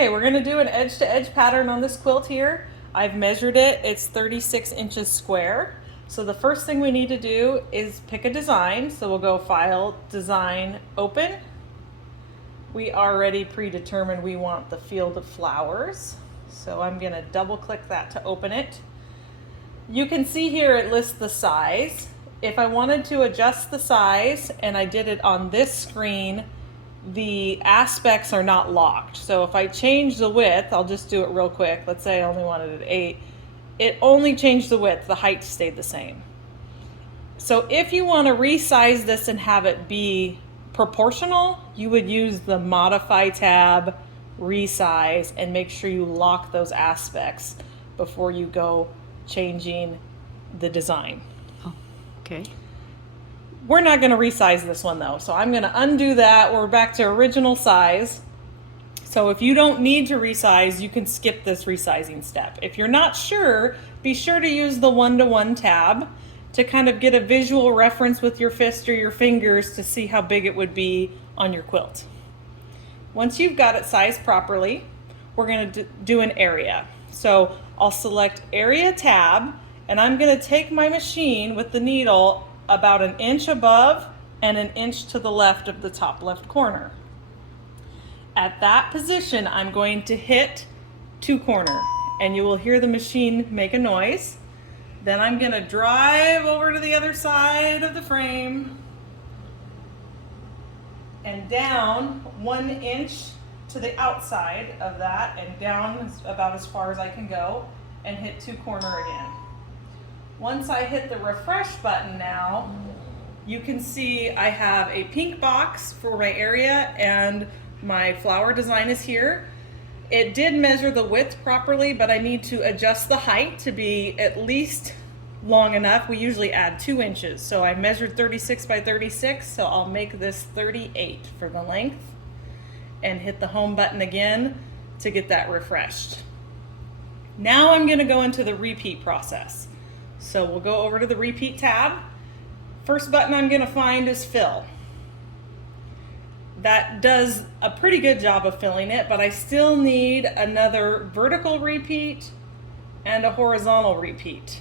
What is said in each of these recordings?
Okay, we're gonna do an edge-to-edge pattern on this quilt here. I've measured it, it's 36 inches square. So the first thing we need to do is pick a design. So we'll go File, Design, Open. We already predetermined we want the field of flowers. So I'm gonna double click that to open it. You can see here it lists the size. If I wanted to adjust the size and I did it on this screen, the aspects are not locked. So if I change the width, I'll just do it real quick. Let's say I only wanted it 8. It only changed the width, the height stayed the same. So if you want to resize this and have it be proportional, you would use the Modify tab, Resize, and make sure you lock those aspects before you go changing the design. Oh, okay. We're not going to resize this one though, so I'm going to undo that. We're back to original size. So if you don't need to resize, you can skip this resizing step. If you're not sure, be sure to use the 1-to-1 tab to kind of get a visual reference with your fist or your fingers to see how big it would be on your quilt. Once you've got it sized properly, we're going to do an area. So I'll select Area tab, and I'm going to take my machine with the needle about 1 inch above and 1 inch to the left of the top left corner. At that position, I'm going to hit 2 corner, and you will hear the machine make a noise. Then I'm going to drive over to the other side of the frame and down 1 inch to the outside of that and down about as far as I can go and hit 2 corner again. Once I hit the refresh button now, you can see I have a pink box for my area and my flower design is here. It did measure the width properly, but I need to adjust the height to be at least long enough. We usually add 2 inches. So I measured 36 by 36, so I'll make this 38 for the length and hit the home button again to get that refreshed. Now I'm gonna go into the repeat process. So we'll go over to the repeat tab. First button I'm gonna find is fill. That does a pretty good job of filling it, but I still need another vertical repeat and a horizontal repeat.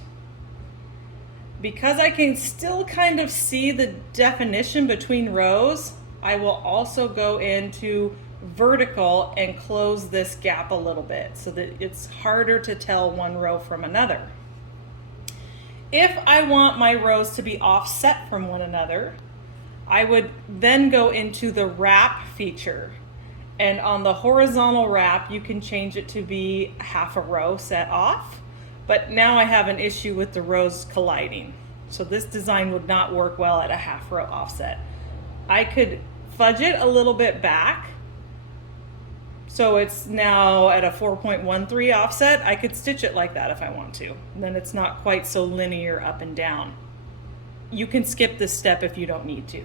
Because I can still kind of see the definition between rows, I will also go into vertical and close this gap a little bit so that it's harder to tell one row from another. If I want my rows to be offset from one another, I would then go into the wrap feature. And on the horizontal wrap, you can change it to be half a row set off. But now I have an issue with the rows colliding. So this design would not work well at a half row offset. I could fudge it a little bit back. So it's now at a 4.13 offset. I could stitch it like that if I want to. And then it's not quite so linear up and down. You can skip this step if you don't need to.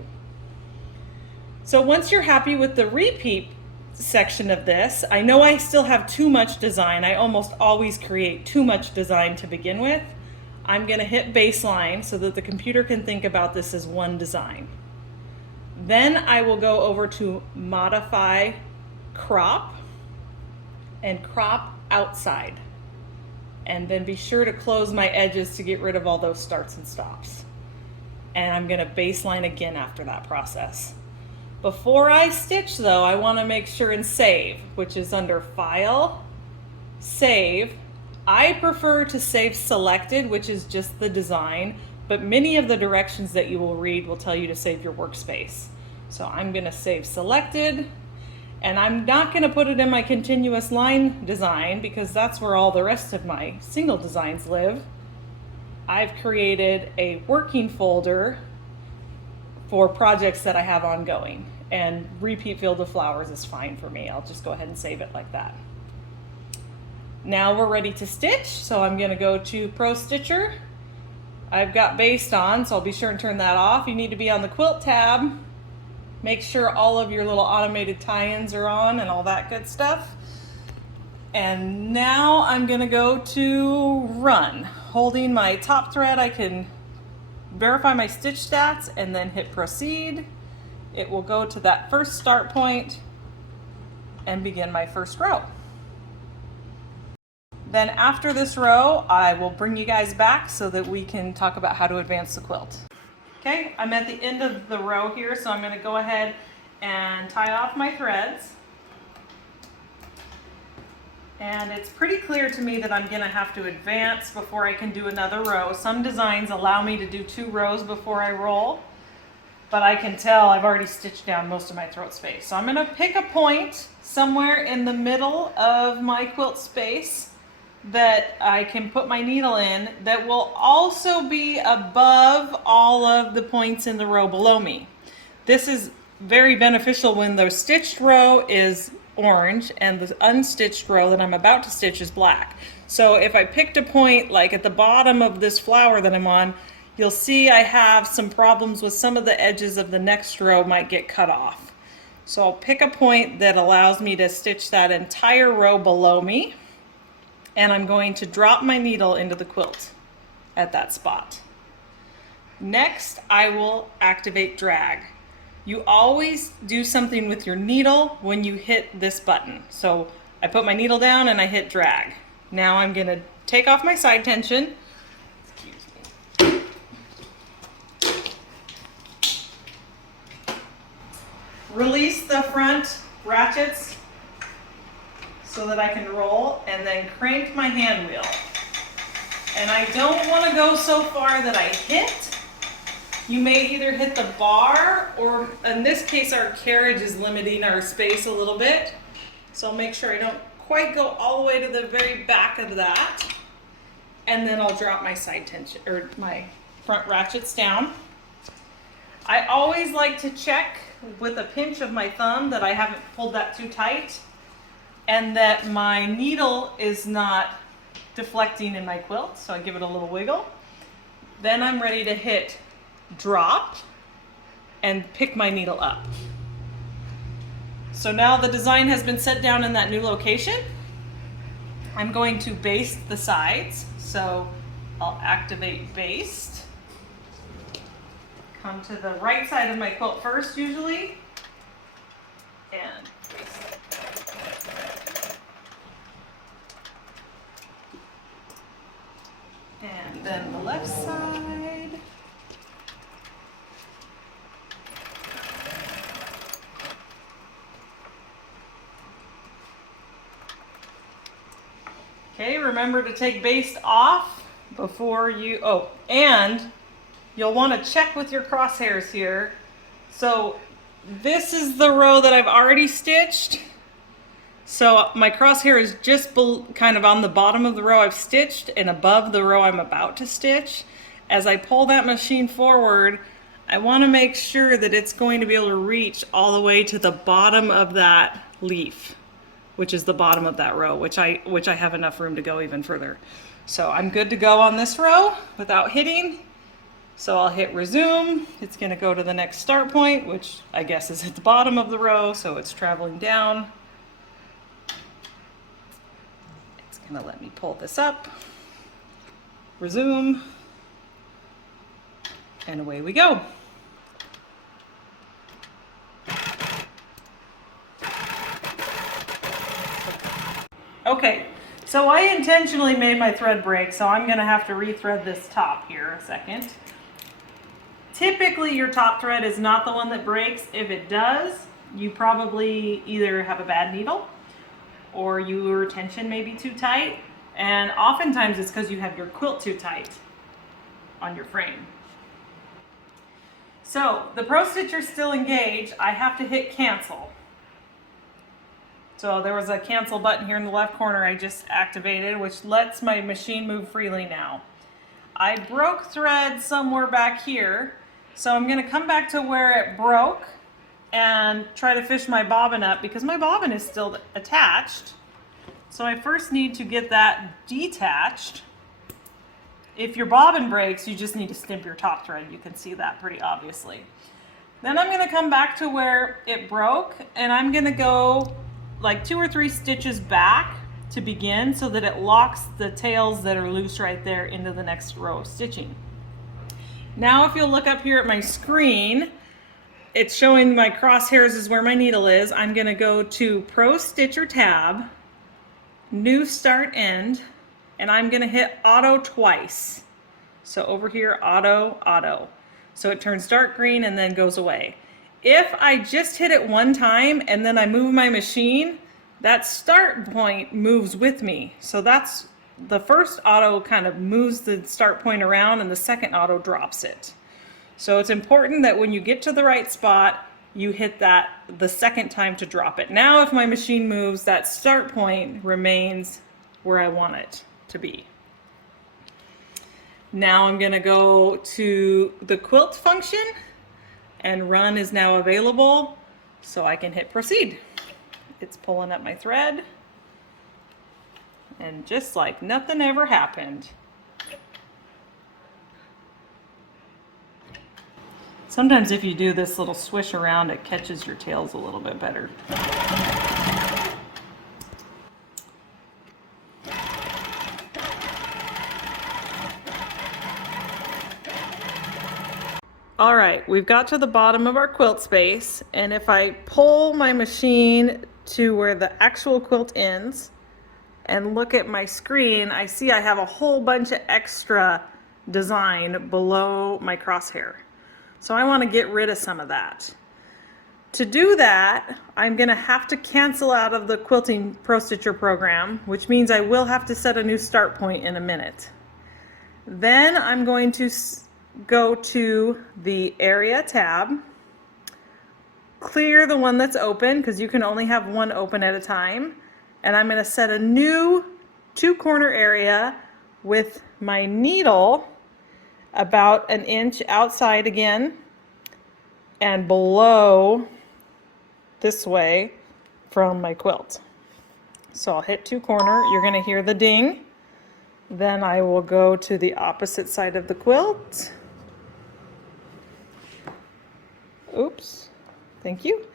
So once you're happy with the repeat section of this, I know I still have too much design. I almost always create too much design to begin with. I'm gonna hit baseline so that the computer can think about this as one design. Then I will go over to Modify, Crop, and crop outside. And then be sure to close my edges to get rid of all those starts and stops. And I'm gonna baseline again after that process. Before I stitch though, I wanna make sure and save, which is under File, Save. I prefer to save selected, which is just the design, but many of the directions that you will read will tell you to save your workspace. So I'm gonna save selected, and I'm not gonna put it in my continuous line design because that's where all the rest of my single designs live. I've created a working folder for projects that I have ongoing, and repeat field of flowers is fine for me. I'll just go ahead and save it like that. Now we're ready to stitch, so I'm gonna go to Pro Stitcher. I've got based on, so I'll be sure and turn that off. You need to be on the quilt tab. Make sure all of your little automated tie-ins are on and all that good stuff. And now I'm gonna go to Run. Holding my top thread, I can verify my stitch stats and then hit Proceed. It will go to that first start point and begin my first row. Then after this row, I will bring you guys back so that we can talk about how to advance the quilt. Okay, I'm at the end of the row here, so I'm going to go ahead and tie off my threads. And it's pretty clear to me that I'm going to have to advance before I can do another row. Some designs allow me to do 2 rows before I roll, but I can tell I've already stitched down most of my throat space. So I'm going to pick a point somewhere in the middle of my quilt space that I can put my needle in that will also be above all of the points in the row below me. This is very beneficial when the stitched row is orange and the unstitched row that I'm about to stitch is black. So if I picked a point like at the bottom of this flower that I'm on, you'll see I have some problems with some of the edges of the next row might get cut off. So I'll pick a point that allows me to stitch that entire row below me, and I'm going to drop my needle into the quilt at that spot. Next, I will activate drag. You always do something with your needle when you hit this button. So I put my needle down and I hit drag. Now I'm going to take off my side tension. Excuse me. Release the front ratchets so that I can roll, and then crank my hand wheel. And I don't want to go so far that I hit. You may either hit the bar, or in this case our carriage is limiting our space a little bit. So I'll make sure I don't quite go all the way to the very back of that. And then I'll drop my side tension, or my front ratchets down. I always like to check with a pinch of my thumb that I haven't pulled that too tight, and that my needle is not deflecting in my quilt, so I give it a little wiggle. Then I'm ready to hit drop and pick my needle up. So now the design has been set down in that new location. I'm going to baste the sides, so I'll activate baste. Come to the right side of my quilt first usually, and baste it. And then the left side. Okay, remember to take baste off before you, and you'll want to check with your crosshairs here. So this is the row that I've already stitched. So my crosshair is just kind of on the bottom of the row I've stitched and above the row I'm about to stitch. As I pull that machine forward, I want to make sure that it's going to be able to reach all the way to the bottom of that leaf, which is the bottom of that row, which I have enough room to go even further. So I'm good to go on this row without hitting. So I'll hit resume. It's going to go to the next start point, which I guess is at the bottom of the row, so it's traveling down. It's going to let me pull this up, resume, and away we go. Okay, so I intentionally made my thread break, so I'm going to have to rethread this top here a second. Typically your top thread is not the one that breaks. If it does, you probably either have a bad needle or your tension may be too tight, and oftentimes it's because you have your quilt too tight on your frame. So the Pro Stitcher still engaged. I have to hit cancel. So there was a cancel button here in the left corner I just activated, which lets my machine move freely now. I broke thread somewhere back here, so I'm going to come back to where it broke and try to fish my bobbin up because my bobbin is still attached. So I first need to get that detached. If your bobbin breaks, you just need to snip your top thread. You can see that pretty obviously. Then I'm going to come back to where it broke, and I'm going to go like 2 or 3 stitches back to begin so that it locks the tails that are loose right there into the next row of stitching. Now if you'll look up here at my screen, it's showing my crosshairs is where my needle is. I'm going to go to Pro Stitcher tab, New Start End, and I'm gonna hit auto twice. So over here, auto, auto. So it turns dark green and then goes away. If I just hit it one time and then I move my machine, that start point moves with me. So that's the first auto kind of moves the start point around and the second auto drops it. So it's important that when you get to the right spot, you hit that the second time to drop it. Now if my machine moves, that start point remains where I want it to be. Now I'm gonna go to the quilt function, and run is now available, so I can hit proceed. It's pulling up my thread, and just like nothing ever happened. Sometimes if you do this little swish around, it catches your tails a little bit better. All right, we've got to the bottom of our quilt space, and if I pull my machine to where the actual quilt ends and look at my screen, I see I have a whole bunch of extra design below my crosshair. So I want to get rid of some of that. To do that, I'm going to have to cancel out of the Quilting Pro Stitcher program, which means I will have to set a new start point in a minute. Then I'm going to go to the area tab, clear the one that's open because you can only have one open at a time, and I'm going to set a new 2-corner area with my needle about an inch outside again and below this way from my quilt. So I'll hit 2-corner, you're going to hear the ding. Then I will go to the opposite side of the quilt. Oops, thank you.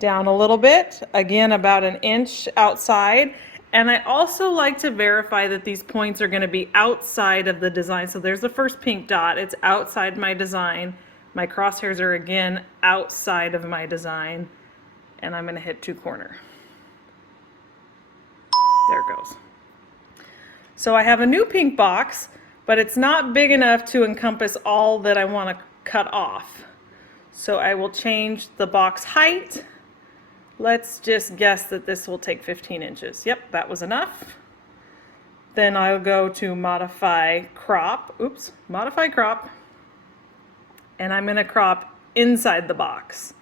Down a little bit, again about an inch outside. And I also like to verify that these points are going to be outside of the design. So there's the first pink dot, it's outside my design. My crosshairs are again outside of my design. And I'm going to hit 2-corner. There it goes. So I have a new pink box, but it's not big enough to encompass all that I want to cut off. So I will change the box height. Let's just guess that this will take 15 inches. Yep, that was enough. Then I'll go to modify crop. Oops, modify crop. And I'm going to crop inside the box.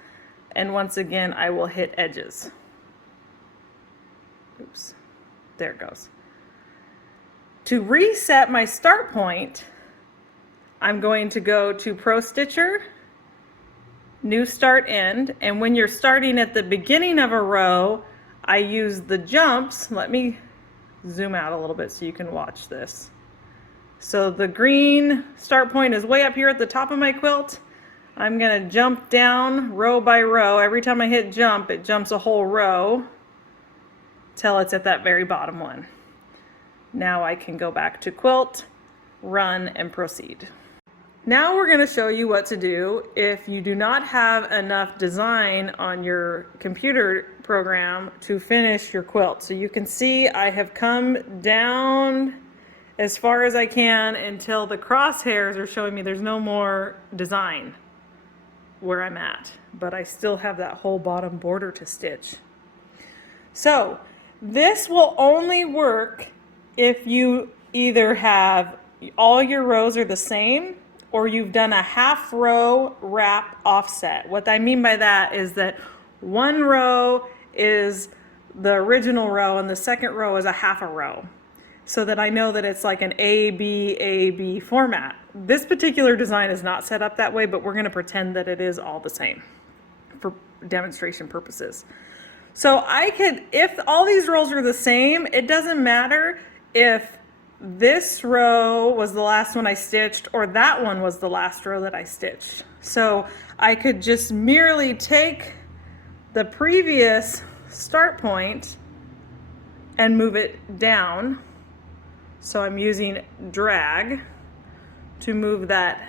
And once again, I will hit edges. Oops, there it goes. To reset my start point, I'm going to go to Pro Stitcher, New Start End, and when you're starting at the beginning of a row, I use the jumps. Let me zoom out a little bit so you can watch this. So the green start point is way up here at the top of my quilt. I'm going to jump down row by row. Every time I hit jump, it jumps a whole row till it's at that very bottom one. Now I can go back to quilt, run, and proceed. Now we're going to show you what to do if you do not have enough design on your computer program to finish your quilt. So you can see I have come down as far as I can until the crosshairs are showing me there's no more design where I'm at, but I still have that whole bottom border to stitch. So this will only work if you either have all your rows are the same or you've done a half row wrap offset. What I mean by that is that one row is the original row and the second row is a half a row, so that I know that it's like an A, B format. This particular design is not set up that way, but we're going to pretend that it is all the same for demonstration purposes. So I could, if all these rows are the same, it doesn't matter if this row was the last one I stitched or that one was the last row that I stitched. So I could just merely take the previous start point and move it down. So I'm using drag to move that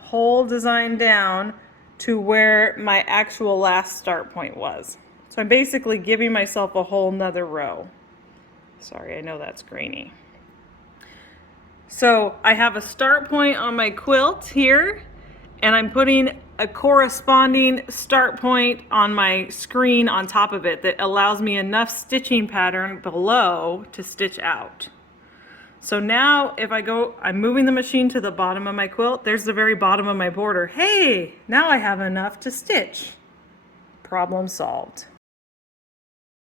whole design down to where my actual last start point was. So I'm basically giving myself a whole nother row. Sorry, I know that's grainy. So I have a start point on my quilt here, and I'm putting a corresponding start point on my screen on top of it that allows me enough stitching pattern below to stitch out. So now if I go, I'm moving the machine to the bottom of my quilt, there's the very bottom of my border. Hey, now I have enough to stitch. Problem solved.